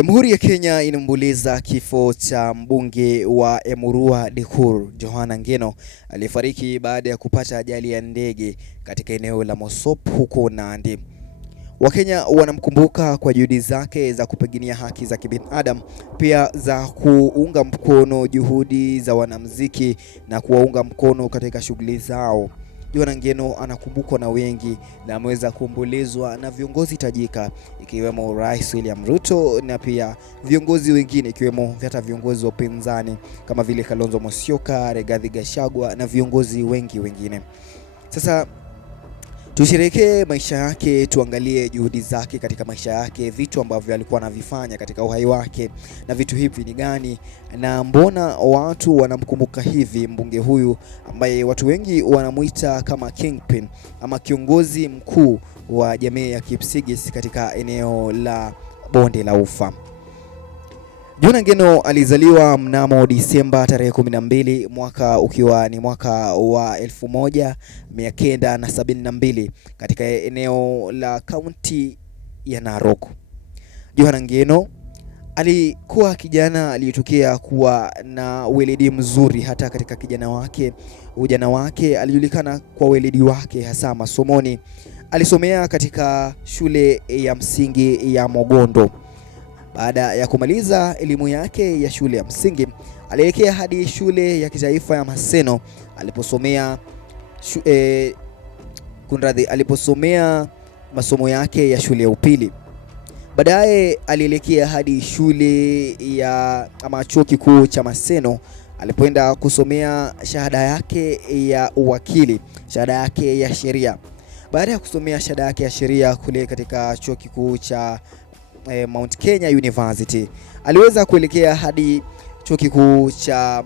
Jamhuri ya Kenya inaomboleza kifo cha mbunge wa Emurua Dikir, Johana Ngeno, aliyefariki baada ya kupata ajali ya ndege katika eneo la Mosop huko Nandi. Wakenya wanamkumbuka kwa juhudi zake za kupigania haki za kibinadamu, pia za kuunga mkono juhudi za wanamuziki na kuwaunga mkono katika shughuli zao. Johana Ngeno anakumbukwa na wengi na ameweza kuombolezwa na viongozi tajika ikiwemo Rais William Ruto na pia viongozi wengine ikiwemo hata viongozi wa upinzani kama vile Kalonzo Musyoka, Rigathi Gachagua na viongozi wengi wengine. Sasa tusherehekee maisha yake, tuangalie juhudi zake katika maisha yake, vitu ambavyo alikuwa anavifanya katika uhai wake, na vitu hivi ni gani na mbona watu wanamkumbuka hivi mbunge huyu ambaye watu wengi wanamuita kama Kingpin ama kiongozi mkuu wa jamii ya Kipsigis katika eneo la Bonde la Ufa. Johana Ngeno alizaliwa mnamo Disemba tarehe 12 mwaka ukiwa ni mwaka wa 1972 katika eneo la kaunti ya Narok. Johana Ngeno alikuwa kijana aliyetokea kuwa na weledi mzuri hata katika ujana wake alijulikana kwa weledi wake hasa masomoni. Alisomea katika shule ya msingi ya Mogondo. Baada ya kumaliza elimu yake ya shule ya msingi, alielekea hadi shule ya kitaifa ya Maseno aliposomea masomo yake ya shule ya upili. Baadaye alielekea hadi shule ya chuo kikuu cha Maseno alipoenda kusomea shahada yake ya uwakili, shahada yake ya sheria. Baada ya kusomea shahada yake ya sheria kule katika chuo kikuu cha Mount Kenya University, aliweza kuelekea hadi chuo kikuu cha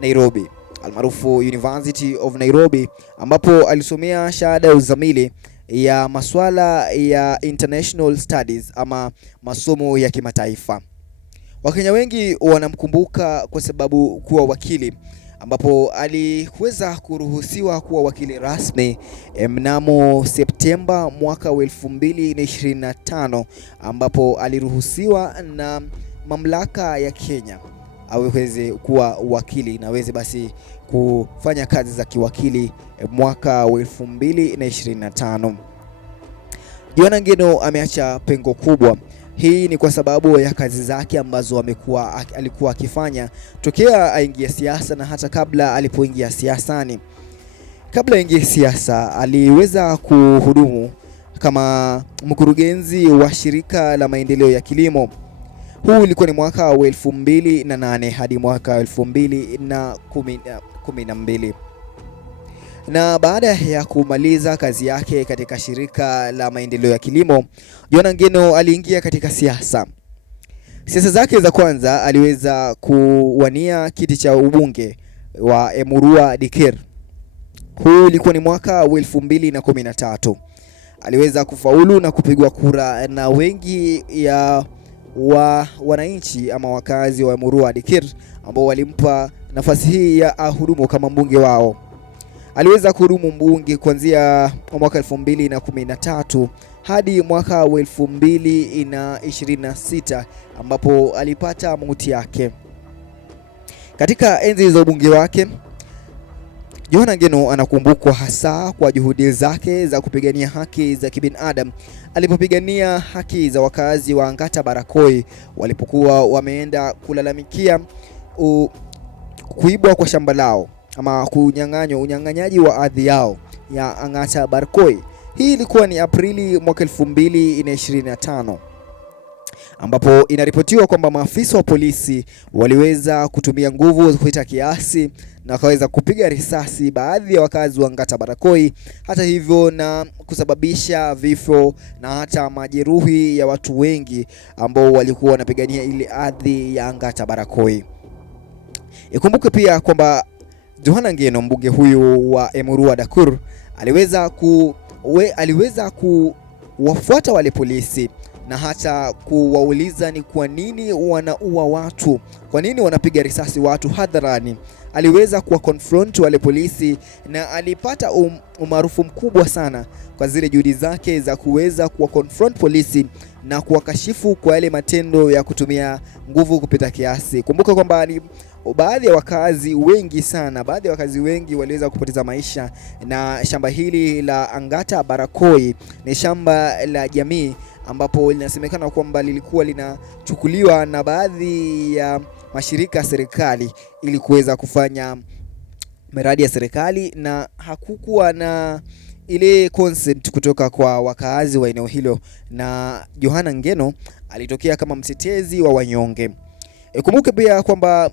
Nairobi almaarufu University of Nairobi, ambapo alisomea shahada ya uzamili ya masuala ya international studies ama masomo ya kimataifa. Wakenya wengi wanamkumbuka kwa sababu kuwa wakili, ambapo aliweza kuruhusiwa kuwa wakili rasmi mnamo Septemba mwaka 2025, ambapo aliruhusiwa na mamlaka ya Kenya aweze kuwa wakili na aweze basi kufanya kazi za kiwakili mwaka 2025. Johana Ngeno ameacha pengo kubwa. Hii ni kwa sababu ya kazi zake ambazo alikuwa akifanya tokea aingia siasa na hata kabla alipoingia siasani. Kabla aingia siasa aliweza kuhudumu kama mkurugenzi wa shirika la maendeleo ya kilimo. Huu ulikuwa ni mwaka wa 2008 hadi mwaka 2012. Na baada ya kumaliza kazi yake katika shirika la maendeleo ya kilimo, Johana Ngeno aliingia katika siasa. Siasa zake za kwanza aliweza kuwania kiti cha ubunge wa Emurua Dikir. Huu ulikuwa ni mwaka wa 2013. Aliweza kufaulu na kupigwa kura na wengi ya wananchi ama wakazi wa Emurua Dikir ambao walimpa nafasi hii ya ahudumu kama mbunge wao. Aliweza kuhudumu mbunge kuanzia mwaka 2013 hadi mwaka 2026 ambapo alipata mauti yake. Katika enzi za ubunge wake, Johana Ngeno anakumbukwa hasa kwa juhudi zake za kupigania haki za kibinadamu, alipopigania haki za wakazi wa Angata Barakoi walipokuwa wameenda kulalamikia kuibwa kwa shamba lao ama unyang'anyaji wa ardhi yao ya Angata Barakoi. Hii ilikuwa ni Aprili mwaka 2025, ambapo inaripotiwa kwamba maafisa wa polisi waliweza kutumia nguvu kupita kiasi na wakaweza kupiga risasi baadhi ya wakazi wa Angata Barakoi, hata hivyo na kusababisha vifo na hata majeruhi ya watu wengi ambao walikuwa wanapigania ile ardhi ya Angata Barakoi. Ikumbuke pia kwamba Johana Ngeno, mbunge huyu wa Emurua Dikir, aliweza kuwafuata wale polisi na hata kuwauliza ni kwa nini wanaua watu, kwa nini wanapiga risasi watu hadharani. Aliweza kuwa confront wale polisi na alipata umaarufu mkubwa sana kwa zile juhudi zake za kuweza kuwa confront polisi na kuwakashifu kwa yale matendo ya kutumia nguvu kupita kiasi. Kumbuka kwamba ni baadhi ya wakazi wengi waliweza kupoteza maisha, na shamba hili la Angata Barakoi ni shamba la jamii ambapo linasemekana kwamba lilikuwa linachukuliwa na baadhi ya mashirika ya serikali ili kuweza kufanya miradi ya serikali, na hakukuwa na ile consent kutoka kwa wakaazi wa eneo hilo, na Johana Ngeno alitokea kama mtetezi wa wanyonge. Kumbuke pia kwamba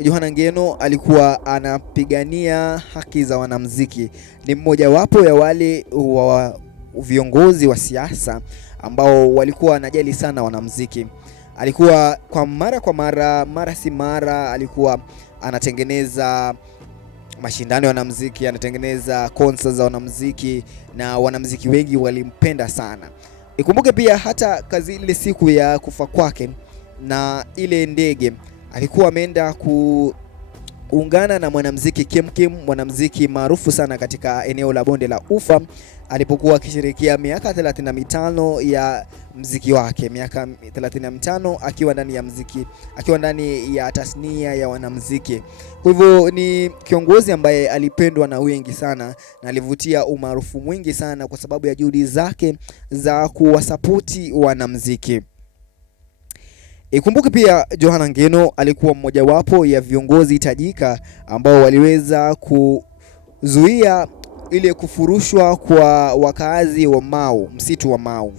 Johana Ngeno alikuwa anapigania haki za wanamuziki. Ni mmoja wapo ya wale wa viongozi wa siasa ambao walikuwa wanajali sana wanamuziki. Alikuwa kwa mara alikuwa anatengeneza mashindano ya wanamuziki, anatengeneza concerts za wanamuziki, na wanamuziki wengi walimpenda sana. Ikumbuke pia hata kazi ile siku ya kufa kwake na ile ndege, alikuwa ameenda kuungana na mwanamuziki Kim, mwanamuziki maarufu sana katika eneo la Bonde la Ufa, alipokuwa akishirikia miaka 35 ya muziki wake, miaka 35 akiwa ndani ya muziki, akiwa ndani ya tasnia ya wanamuziki. Kwa hivyo ni kiongozi ambaye alipendwa na wengi sana na alivutia umaarufu mwingi sana kwa sababu ya juhudi zake za kuwasapoti wanamuziki. Ikumbuke pia Johana Ngeno alikuwa mmoja wapo ya viongozi tajika ambao waliweza kuzuia ile kufurushwa kwa wakazi wa Mau, msitu wa Mau.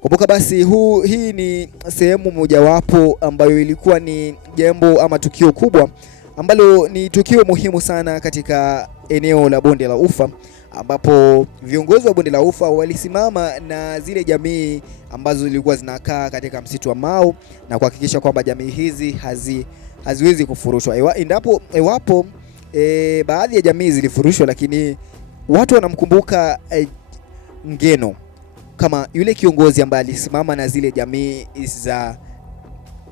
Kumbuka basi hii ni sehemu mojawapo ambayo ilikuwa ni jambo ama tukio kubwa ambalo ni tukio muhimu sana katika eneo la Bonde la Ufa, ambapo viongozi wa Bonde la Ufa walisimama na zile jamii ambazo zilikuwa zinakaa katika msitu wa Mau na kuhakikisha kwamba jamii hizi haziwezi kufurushwa. Ewapo baadhi ya jamii zilifurushwa, lakini watu wanamkumbuka Ngeno kama yule kiongozi ambaye alisimama na zile jamii za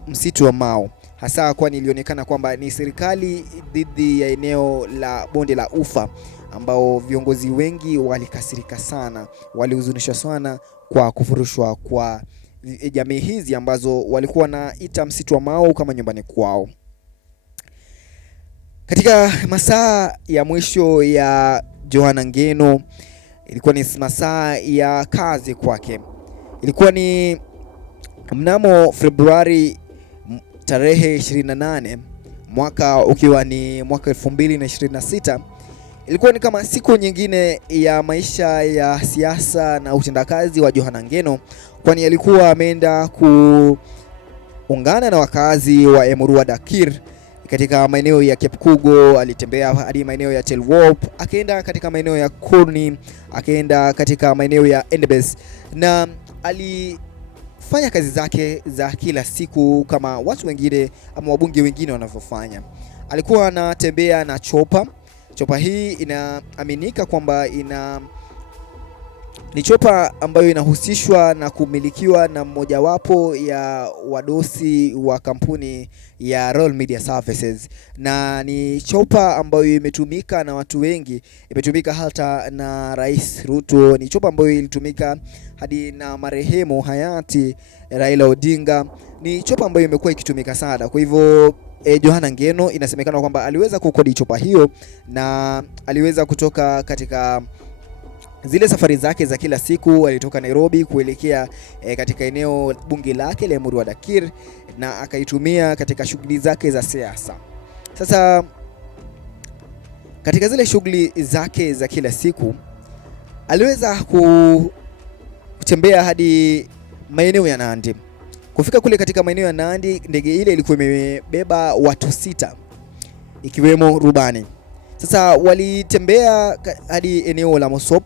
msitu wa Mau, hasa kwani ilionekana kwamba ni serikali dhidi ya eneo la Bonde la Ufa, ambao viongozi wengi walikasirika sana, walihuzunishwa sana kwa kufurushwa kwa jamii hizi ambazo walikuwa naita msitu wa Mau kama nyumbani kwao. Katika masaa ya mwisho ya Johana Ngeno, ilikuwa ni masaa ya kazi kwake. Ilikuwa ni mnamo Februari tarehe 28 mwaka ukiwa ni mwaka 2026. Ilikuwa ni kama siku nyingine ya maisha ya siasa na utendakazi wa Johana Ngeno, kwani alikuwa ameenda kuungana na wakazi wa Emurua Dikirr katika maeneo ya Kepkugo. Alitembea hadi maeneo ya Telwop, akaenda katika maeneo ya Kurni, akaenda katika maeneo ya Endebess, na alifanya kazi zake za kila siku kama watu wengine ama wabunge wengine wanavyofanya. Alikuwa anatembea na chopa. Chopa hii inaaminika kwamba ni chopa ambayo inahusishwa na kumilikiwa na mmojawapo ya wadosi wa kampuni ya Royal Media Services, na ni chopa ambayo imetumika na watu wengi, imetumika hata na Rais Ruto. Ni chopa ambayo ilitumika hadi na marehemu hayati Raila Odinga. Ni chopa ambayo imekuwa ikitumika sana. Kwa hivyo Johana Ngeno inasemekana kwamba aliweza kukodi chopa hiyo na aliweza kutoka katika zile safari zake za kila siku. Alitoka Nairobi kuelekea katika eneo bunge lake la Emurua Dikirr na akaitumia katika shughuli zake za siasa. Sasa katika zile shughuli zake za kila siku aliweza kutembea hadi maeneo ya Nandi. Kufika kule katika maeneo ya Nandi, ndege ile ilikuwa imebeba watu 6 ikiwemo rubani. Sasa walitembea hadi eneo la Mosop,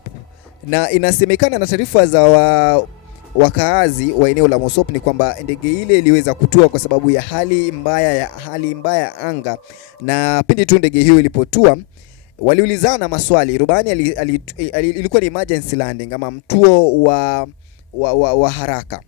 na inasemekana na taarifa za wakaazi wa eneo la Mosop ni kwamba ndege ile iliweza kutua kwa sababu ya hali mbaya anga, na pindi tu ndege hiyo ilipotua waliulizana maswali. Rubani ilikuwa ni emergency landing ama mtuo wa haraka.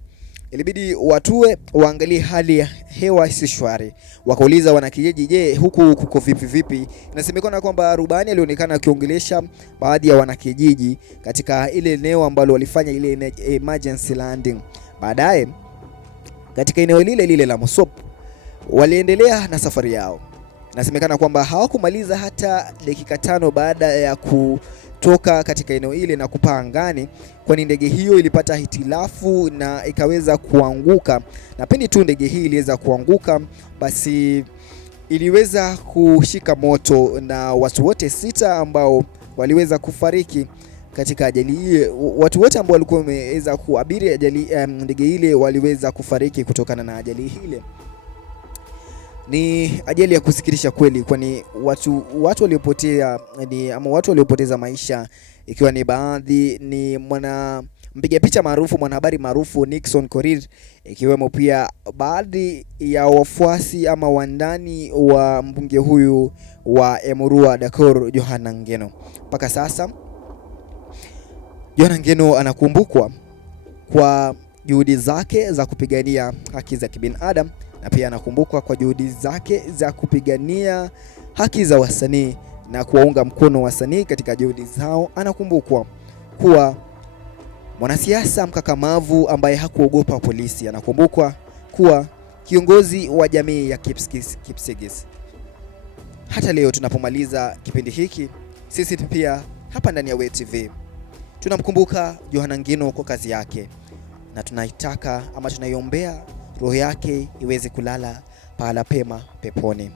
ilibidi watue waangalie hali ya hewa si shwari. Wakauliza wanakijiji, je, huku kuko vipi? Inasemekana kwamba rubani alionekana akiongelesha baadhi ya wanakijiji katika ile eneo ambalo walifanya ile emergency landing. Baadaye katika eneo lile la Mosop waliendelea na safari yao. Inasemekana kwamba hawakumaliza hata dakika 5 baada ya kutoka katika eneo ile na kupaa angani, kwani ndege hiyo ilipata hitilafu na ikaweza kuanguka. Na pindi tu ndege hii iliweza kuanguka, basi iliweza kushika moto na watu wote 6 ambao waliweza kufariki katika ajali hiyo. Watu wote ambao walikuwa wameweza kuabiri ajali ndege ile waliweza kufariki kutokana na ajali ile. Ni ajali ya kusikitisha kweli, kwani watu waliopotea watu waliopoteza maisha, ikiwa ni baadhi ni mpiga picha maarufu, mwanahabari maarufu Nixon Korir, ikiwemo pia baadhi ya wafuasi ama wandani wa mbunge huyu wa Emurua Dikirr, Johana Ngeno. Mpaka sasa Johana Ngeno anakumbukwa kwa juhudi zake za kupigania haki za kibinadamu, na pia anakumbukwa kwa juhudi zake za kupigania haki za wasanii na kuwaunga mkono wasanii katika juhudi zao. Anakumbukwa kuwa mwanasiasa mkakamavu ambaye hakuogopa polisi. Anakumbukwa kuwa kiongozi wa jamii ya Kipsigis. Hata leo tunapomaliza kipindi hiki, sisi pia hapa ndani ya WayTV tunamkumbuka Johana Ngeno kwa kazi yake, na tunaitaka ama tunaiombea roho yake iweze kulala pahala pema peponi.